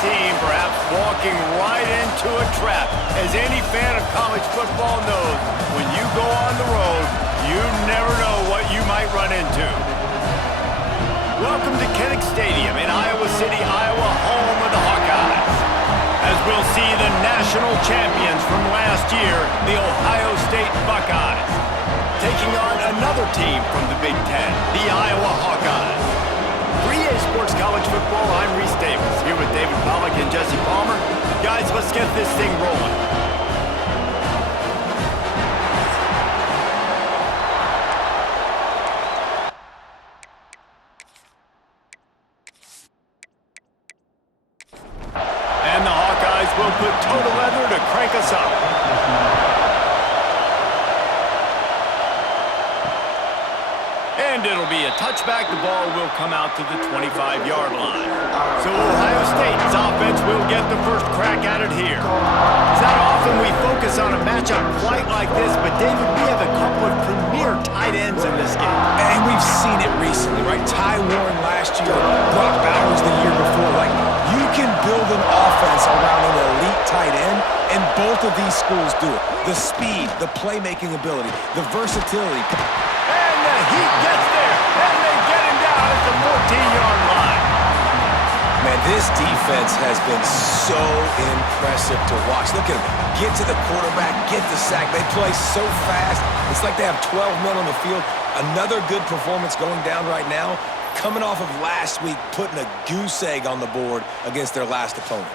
team perhaps walking right into a trap. As any fan of college football knows, when you go on the road, you never know what you might run into. Welcome to Kinnick Stadium in Iowa City, Iowa, home of the Hawkeyes. As we'll see the national champions from last year, the Ohio State Buckeyes, taking on another team from the Big Ten, the Iowa Hawkeyes. For EA Sports College Football, I'm Reese Davis, here with David Pollack and Jesse Palmer. Guys, let's get this thing rolling. And the Hawkeyes will put total leather to crank us up. And it'll be a touchback. The ball will come out to the 25-yard line. So Ohio State's offense will get the first crack at it here. It's not often we focus on a matchup quite like this, but David, we have a couple of premier tight ends in this game. And we've seen it recently, right? Ty Warren last year, Brock Bowers the year before. Like, you can build an offense around an elite tight end, and both of these schools do it. The speed, the playmaking ability, the versatility. And the heat gets there, and they get him down at the 14-yard line. Man, this defense has been so impressive to watch. Look at them. Get to the quarterback, get the sack. They play so fast. It's like they have 12 men on the field. Another good performance going down right now, coming off of last week, putting a goose egg on the board against their last opponent.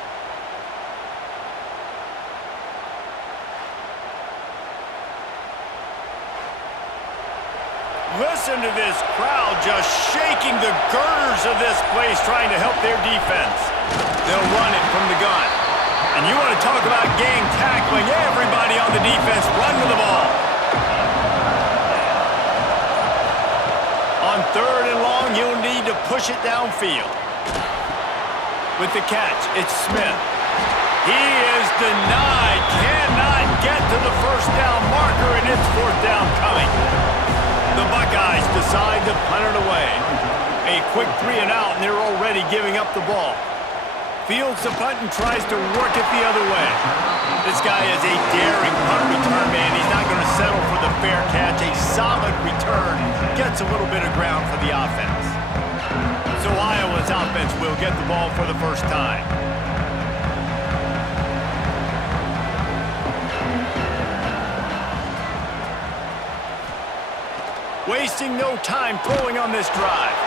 Listen to this crowd just shaking the girders of this place, trying to help their defense. They'll run it from the gun. And you want to talk about gang tackling, everybody on the defense run to the ball. On third and long, you'll need to push it downfield. With the catch, it's Smith. He is denied, cannot get to the first down marker, and it's fourth down coming. The Buckeyes decide to punt it away. A quick 3 and out, and they're already giving up the ball. Fields the punt and tries to work it the other way. This guy is a daring punt return man. He's not going to settle for the fair catch. A solid return gets a little bit of ground for the offense. So Iowa's offense will get the ball for the first time. Wasting no time throwing on this drive.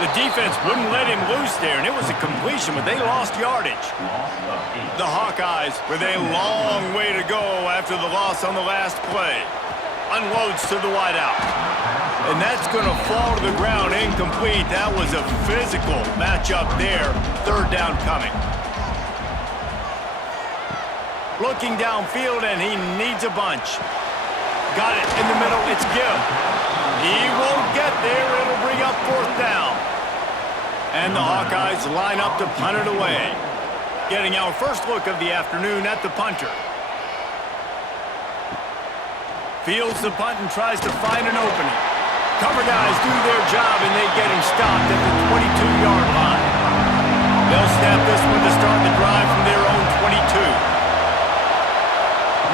The defense wouldn't let him loose there, and it was a completion, but they lost yardage. The Hawkeyes with a long way to go after the loss on the last play. Unloads to the wideout. And that's going to fall to the ground incomplete. That was a physical matchup there. Third down coming. Looking downfield, and he needs a bunch. Got it in the middle. It's Gill. He won't get there. It'll bring up fourth down. And the Hawkeyes line up to punt it away. Getting our first look of the afternoon at the punter. Fields the punt and tries to find an opening. Cover guys do their job, and they get him stopped at the 22-yard line. They'll snap this one to start the drive from their own 22.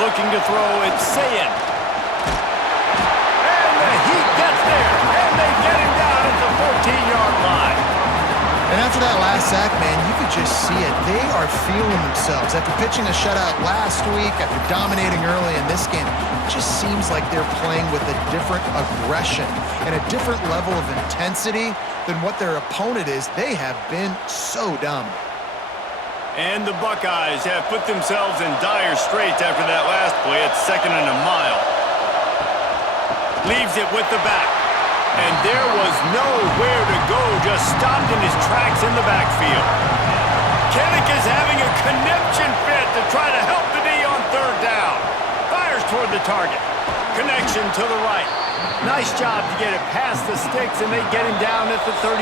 Looking to throw, it's Sayin. He gets there, and they get him down at the 14-yard line. And after that last sack, man, you could just see it. They are feeling themselves. After pitching a shutout last week, after dominating early in this game, it just seems like they're playing with a different aggression and a different level of intensity than what their opponent is. They have been so dominant. And the Buckeyes have put themselves in dire straits after that last play. It's second and a mile. Leaves it with the back. And there was nowhere to go, just stopped in his tracks in the backfield. Kinnick is having a conniption fit to try to help the D on third down. Fires toward the target. Connection to the right. Nice job to get it past the sticks, and they get him down at the 35.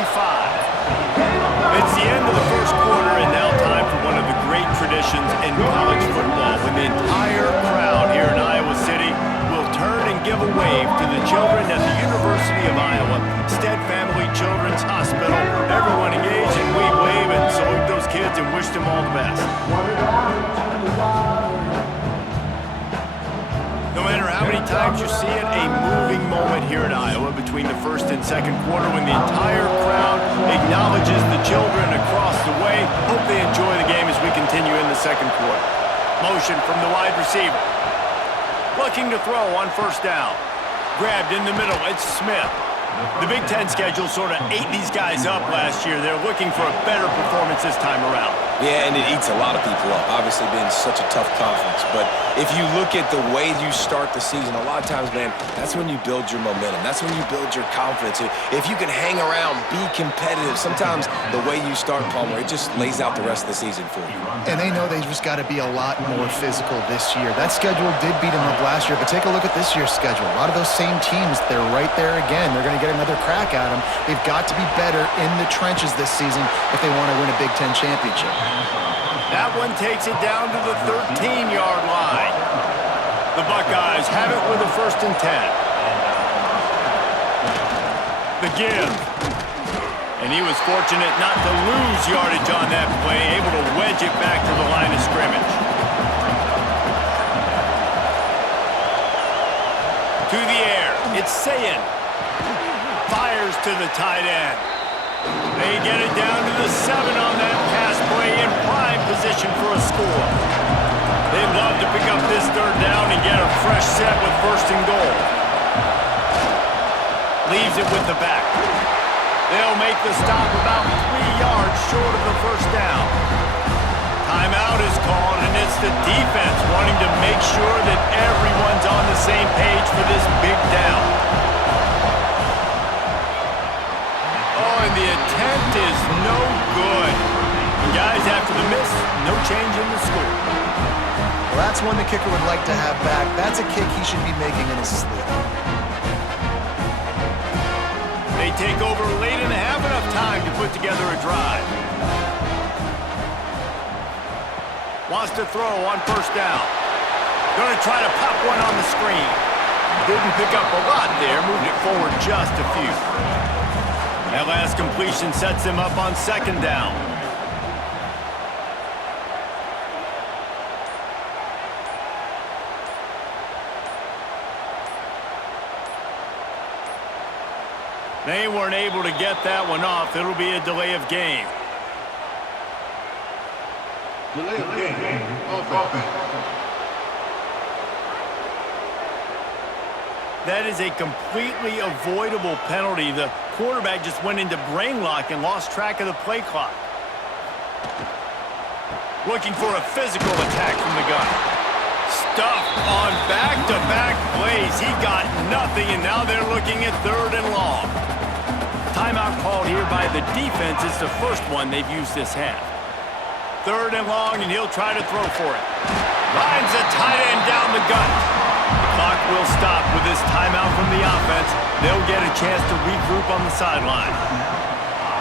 It's the end of the first quarter, and now time for one of the great traditions in college football, when the entire crowd here in Iowa City will turn and give a wave to the children at the University of Iowa, Stead Family Children's Hospital. Everyone engaged, and we wave and salute those kids and wish wished him all the best. No matter how many times you see it, a moving moment here at Iowa between the first and second quarter when the entire crowd acknowledges the children across the way. Hope they enjoy the game as we continue in the second quarter. Motion from the wide receiver. Looking to throw on first down. Grabbed in the middle, it's Smith. The Big Ten schedule sort of ate these guys up last year. They're looking for a better performance this time around. Yeah, and it eats a lot of people up, obviously being such a tough conference. But if you look at the way you start the season, a lot of times, man, that's when you build your momentum. That's when you build your confidence. If you can hang around, be competitive, sometimes the way you start, Palmer, it just lays out the rest of the season for you. And they know they just got to be a lot more physical this year. That schedule did beat them up last year, but take a look at this year's schedule. A lot of those same teams, they're right there again. They're going to get another crack at them. They've got to be better in the trenches this season if they want to win a Big Ten championship. That one takes it down to the 13-yard line. The Buckeyes have it with a 1st and 10. The give. And he was fortunate not to lose yardage on that play, able to wedge it back to the line of scrimmage. To the air, it's Sayin. Fires to the tight end. They get it down to the 7 on that pass play in prime position for a score. They'd love to pick up this 3rd down and get a fresh set with 1st and goal. Leaves it with the back. They'll make the stop about 3 yards short of the 1st down. Timeout is called, and it's the defense wanting to make sure that everyone's on the same page for this big down. And the attempt is no good. And guys, after the miss, no change in the score. Well, that's one the kicker would like to have back. That's a kick he should be making in his sleep. They take over late in the half, enough time to put together a drive. Wants to throw on 1st down. Going to try to pop one on the screen. Didn't pick up a lot there, moved it forward just a few. That last completion sets him up on 2nd down. They weren't able to get that one off. It'll be a delay of game. Delay of game. Offense. That is a completely avoidable penalty. The quarterback just went into brain lock and lost track of the play clock. Looking for a physical attack from the gun. Stuffed on back-to-back plays. He got nothing, and now they're looking at 3rd and long. Timeout called here by the defense. It's the first one they've used this half. 3rd and long, and he'll try to throw for it. Lines the tight end down the gut. The clock will stop with this timeout from the offense. They'll get a chance to regroup on the sideline.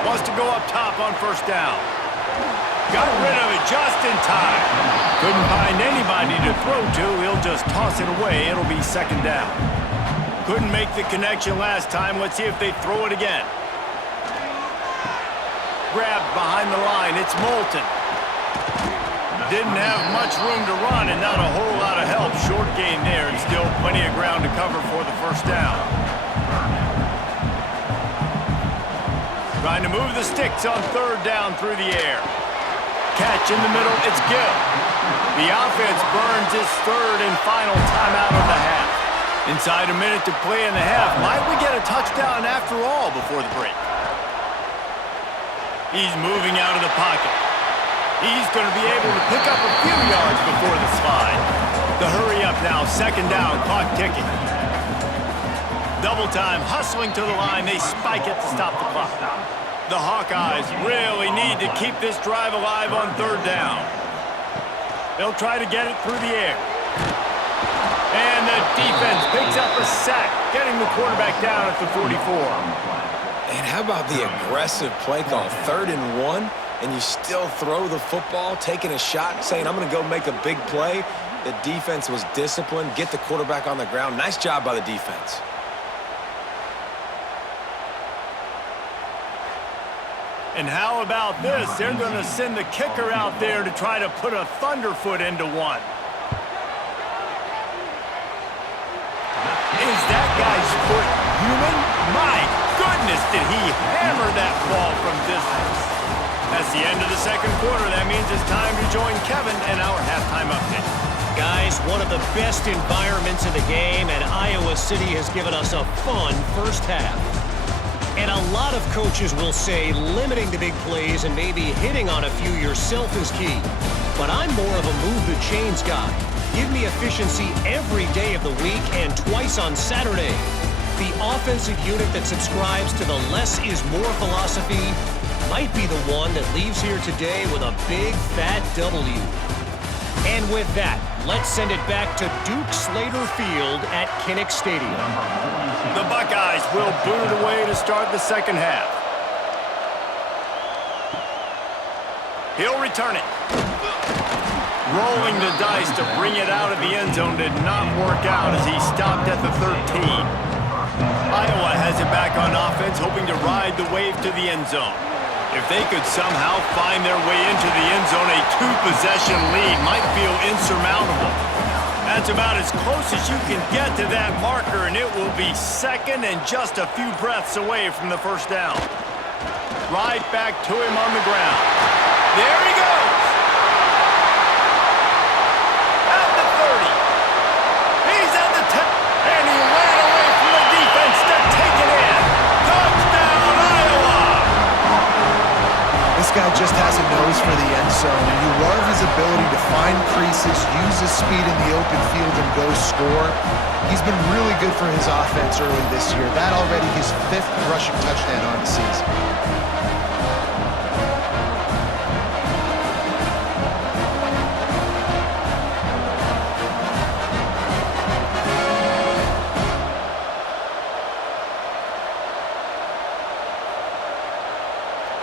Wants to go up top on 1st down. Got rid of it just in time. Couldn't find anybody to throw to. He'll just toss it away. It'll be 2nd down. Couldn't make the connection last time. Let's see if they throw it again. Grabbed behind the line. It's Moulton. Didn't have much room to run and not a whole lot of help. Short gain there and still plenty of ground to cover for the 1st down. Trying to move the sticks on 3rd down through the air. Catch in the middle, it's Gill. The offense burns its 3rd and final timeout of the half. Inside a minute to play in the half. Might we get a touchdown after all before the break? He's moving out of the pocket. He's going to be able to pick up a few yards before the slide. The hurry up now, 2nd down, clock ticking. Double time, hustling to the line. They spike it to stop the clock. The Hawkeyes really need to keep this drive alive on 3rd down. They'll try to get it through the air. And the defense picks up a sack, getting the quarterback down at the 44. And how about the aggressive play call? 3rd and 1, and you still throw the football, taking a shot, saying, I'm going to go make a big play. The defense was disciplined, get the quarterback on the ground. Nice job by the defense. And how about this? They're going to send the kicker out there to try to put a thunderfoot into one. Is that guy's foot human? My goodness, did he hammer that ball from distance. That's the end of the second quarter. That means it's time to join Kevin in our halftime update. Guys, one of the best environments in the game, and Iowa City has given us a fun first half. And a lot of coaches will say limiting the big plays and maybe hitting on a few yourself is key. But I'm more of a move the chains guy. Give me efficiency every day of the week and twice on Saturday. The offensive unit that subscribes to the less is more philosophy might be the one that leaves here today with a big fat W. And with that, let's send it back to Duke Slater Field at Kinnick Stadium. The Buckeyes will boot it away to start the second half. He'll return it. Rolling the dice to bring it out of the end zone did not work out as he stopped at the 13. Iowa has it back on offense, hoping to ride the wave to the end zone. If they could somehow find their way into the end zone, a two-possession lead might feel insurmountable. That's about as close as you can get to that marker, and it will be second and just a few breaths away from the first down. Right back to him on the ground. There he goes! At the 30. He's at the 10. And he ran away from the defense to take it in. Touchdown, Iowa! This guy just has a nose for the end zone, and you love his ability to find creases, use his speed in the open field, and go score. He's been really good for his offense early this year. That already his 5th rushing touchdown on the season.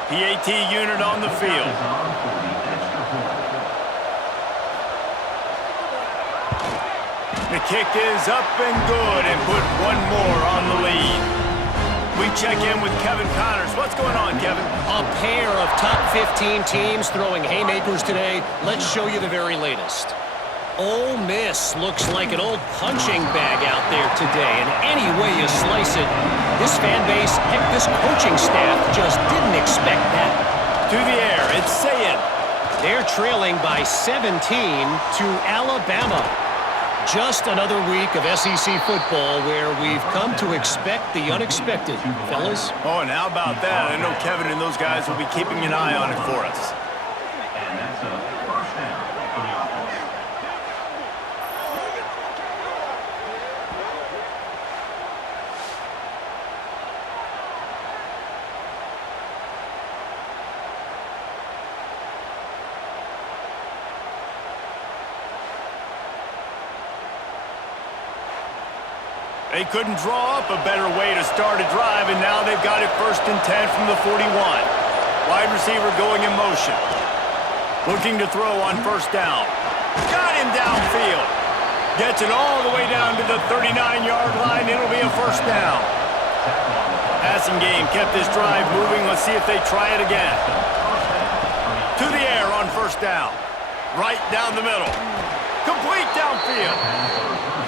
PAT unit on the field. The kick is up and good and put one more on the lead. We check in with Kevin Connors. What's going on, Kevin? A pair of top 15 teams throwing haymakers today. Let's show you the very latest. Ole Miss looks like an old punching bag out there today, and any way you slice it, this fan base, heck, this coaching staff just didn't expect that. To the air, it's Sayin. They're trailing by 17 to Alabama. Just another week of SEC football where we've come to expect the unexpected, fellas. Oh, and how about that? I know Kevin and those guys will be keeping an eye on it for us. And that's a first down for the offense. They couldn't draw up a better way to start a drive, and now they've got it 1st and 10 from the 41. Wide receiver going in motion. Looking to throw on 1st down. Got him downfield. Gets it all the way down to the 39-yard line. It'll be a 1st down. Passing game kept this drive moving. Let's see if they try it again. To the air on 1st down. Right down the middle. Complete downfield.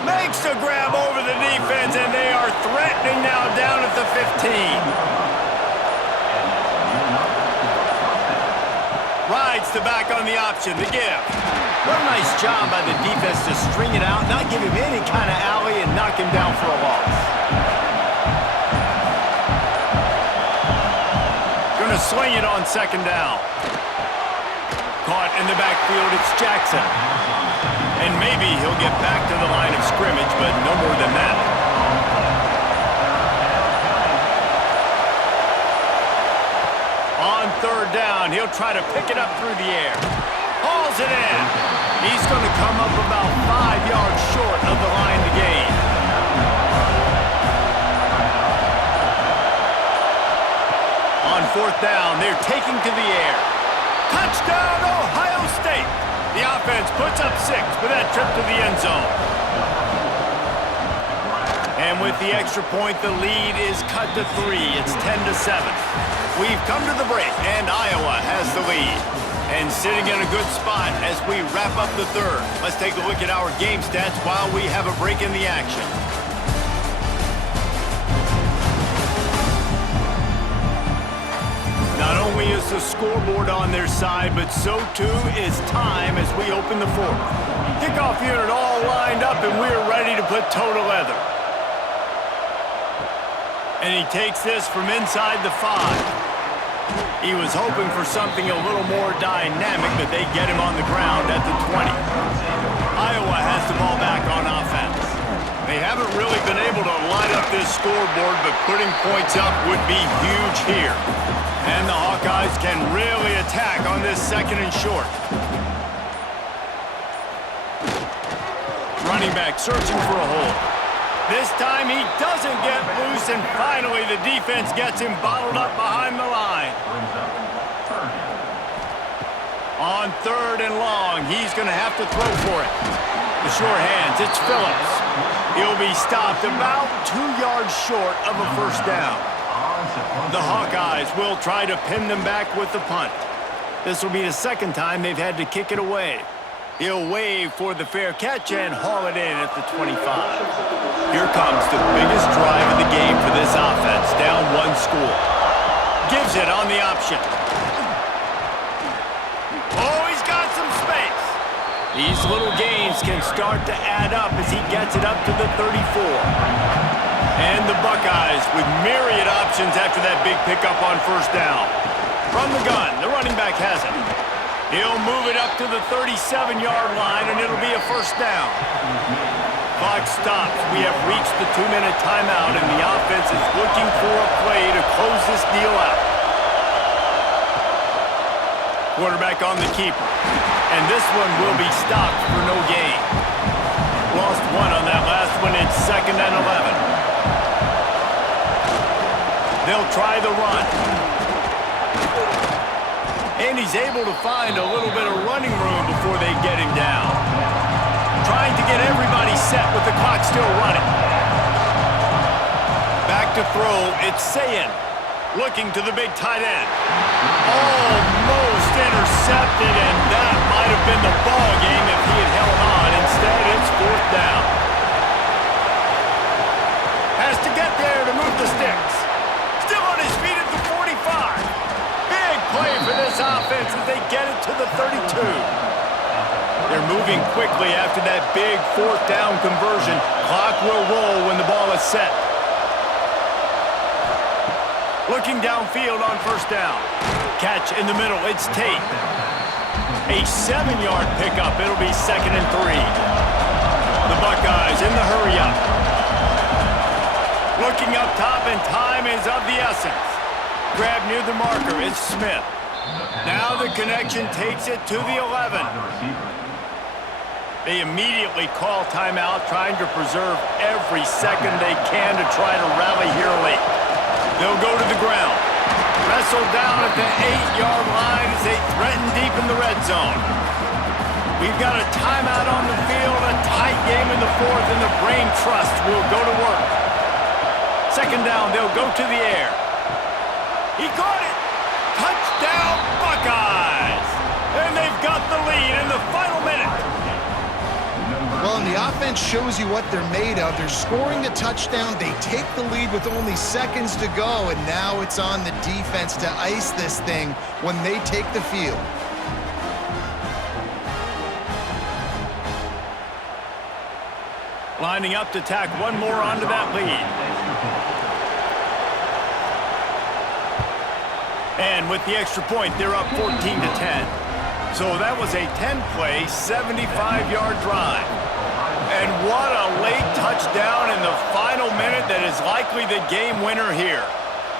Makes a grab over the defense, and they are threatening now down at the 15. Rides the back on the option, the give. What a nice job by the defense to string it out, not give him any kind of alley, and knock him down for a loss. Gonna swing it on 2nd down. Caught in the backfield, it's Jackson. And maybe he'll get back to the line of scrimmage, but no more than that. On 3rd down, he'll try to pick it up through the air. Hauls it in. He's going to come up about 5 yards short of the line to gain. On 4th down, they're taking to the air. Touchdown, Ohio State! The offense puts up 6 for that trip to the end zone. And with the extra point, the lead is cut to 3. It's 10-7. We've come to the break, and Iowa has the lead. And sitting in a good spot as we wrap up the third. Let's take a look at our game stats while we have a break in the action. Not only is the scoreboard on their side, but so too is time as we open the fourth. Kickoff unit all lined up, and we're ready to put toe to leather. And he takes this from inside the 5. He was hoping for something a little more dynamic, but they get him on the ground at the 20. Iowa has the ball back on offense. They haven't really been able to line up this scoreboard, but putting points up would be huge here. And the Hawkeyes can really attack on this second and short. Running back searching for a hole. This time he doesn't get loose, and finally the defense gets him bottled up behind the line. On 3rd and long, he's going to have to throw for it. The short hands, it's Phillips. He'll be stopped about 2 yards short of a first down. The Hawkeyes will try to pin them back with the punt. This will be the second time they've had to kick it away. He'll wave for the fair catch and haul it in at the 25. Here comes the biggest drive of the game for this offense, down 1 score. Gives it on the option. Oh, he's got some space. These little gains can start to add up as he gets it up to the 34. And the Buckeyes with myriad options after that big pickup on first down. From the gun, the running back has it. He'll move it up to the 37-yard line, and it'll be a first down. Clock stops. We have reached the 2-minute timeout, and the offense is looking for a play to close this deal out. Quarterback on the keeper. And this one will be stopped for no gain. Lost 1 on that last one. It's 2nd and 11. They'll try the run. And he's able to find a little bit of running room before they get him down. Trying to get everybody set with the clock still running. Back to throw, it's Sayin. Looking to the big tight end. Almost intercepted, and that might have been the ball game if he had held on. Instead, it's 4th down. Has to get there to move the sticks. Still on his feet at the 45. Big play for this offense as they get it to the 32. They're moving quickly after that big 4th down conversion. Clock will roll when the ball is set. Looking downfield on first down. Catch in the middle, it's Tate. A 7-yard pickup, it'll be 2nd and 3. The Buckeyes in the hurry up. Looking up top, and time is of the essence. Grab near the marker, it's Smith. Now the connection takes it to the 11. They immediately call timeout, trying to preserve every second they can to try to rally here late. They'll go to the ground. Wrestled down at the 8-yard line as they threaten deep in the red zone. We've got a timeout on the field, a tight game in the 4th, and the brain trust will go to work. 2nd down, they'll go to the air. He caught it! Touchdown, Buckeyes! And they've got the lead in the final minute. Well, and the offense shows you what they're made of. They're scoring a touchdown. They take the lead with only seconds to go, and now it's on the defense to ice this thing when they take the field. Lining up to tack one more onto that lead. And with the extra point, they're up 14-10. So that was a 10-play, 75-yard drive. And what a late touchdown in the final minute that is likely the game winner here.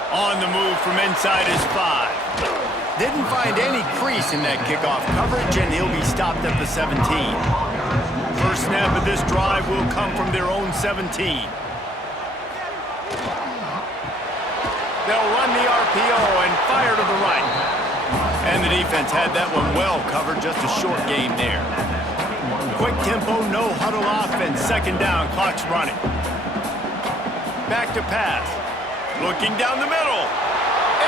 On the move from inside his 5. Didn't find any crease in that kickoff coverage, and he'll be stopped at the 17. First snap of this drive will come from their own 17. They'll run the RPO and fire to the right. And the defense had that one well covered, just a short gain there. Quick tempo, no huddle offense, 2nd down, clock's running. Back to pass. Looking down the middle.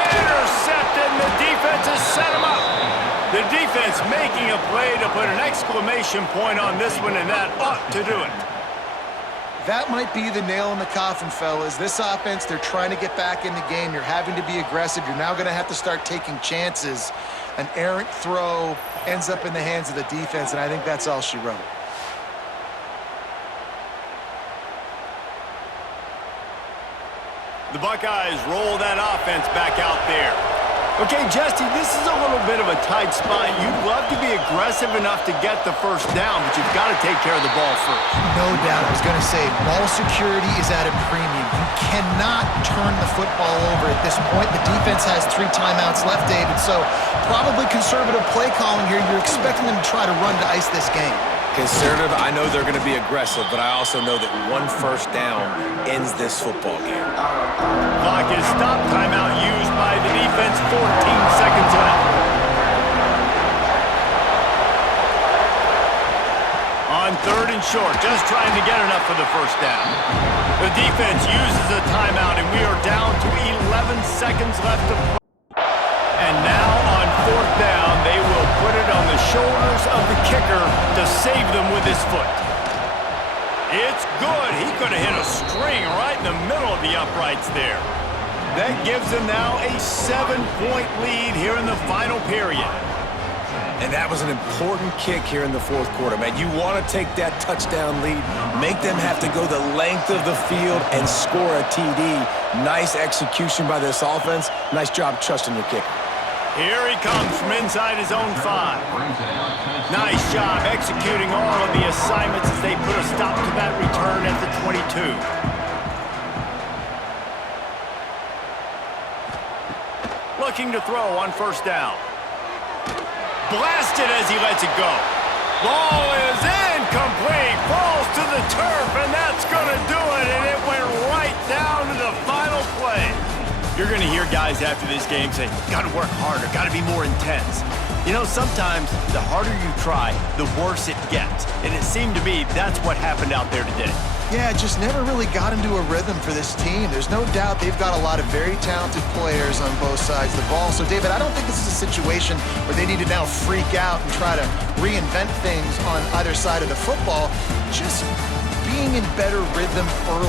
Intercepted, and the defense has set him up. The defense making a play to put an exclamation point on this one, and that ought to do it. That might be the nail in the coffin, fellas. This offense, they're trying to get back in the game. You're having to be aggressive. You're now going to have to start taking chances. An errant throw ends up in the hands of the defense, and I think that's all she wrote. The Buckeyes roll that offense back out there. Okay, Jesse, this is a little bit of a tight spot. You'd love to be aggressive enough to get the first down, but you've got to take care of the ball first. No doubt. I was going to say, ball security is at a premium. You cannot turn the football over at this point. The defense has 3 timeouts left, David, so probably conservative play calling here. You're expecting them to try to run to ice this game. Conservative, I know they're going to be aggressive, but I also know that 1 first down ends this football game. Clock is stopped. Timeout used by the defense. 14 seconds left. On 3rd and short, just trying to get enough for the first down. The defense uses a timeout, and we are down to 11 seconds left to play. And now on 4th down, they will put it on the shoulders of the kicker to save them with his foot. It's good. He could have hit a string right in the middle of the uprights there. That gives them now a 7-point lead here in the final period. And that was an important kick here in the 4th quarter, man. You want to take that touchdown lead, make them have to go the length of the field and score a TD. Nice execution by this offense. Nice job trusting your kicker. Here he comes from inside his own 5. Nice job executing all of the assignments as they put a stop to that return at the 22. Looking to throw on 1st down. Blasted as he lets it go. Ball is incomplete. Falls to the turf, and that's going to do it, and it went right down to the final play. You're going to hear guys after this game say, got to work harder, got to be more intense. You know, sometimes the harder you try, the worse it gets. And it seemed to me that's what happened out there today. Yeah, just never really got into a rhythm for this team. There's no doubt they've got a lot of very talented players on both sides of the ball. So, David, I don't think this is a situation where they need to now freak out and try to reinvent things on either side of the football. Just being in better rhythm early.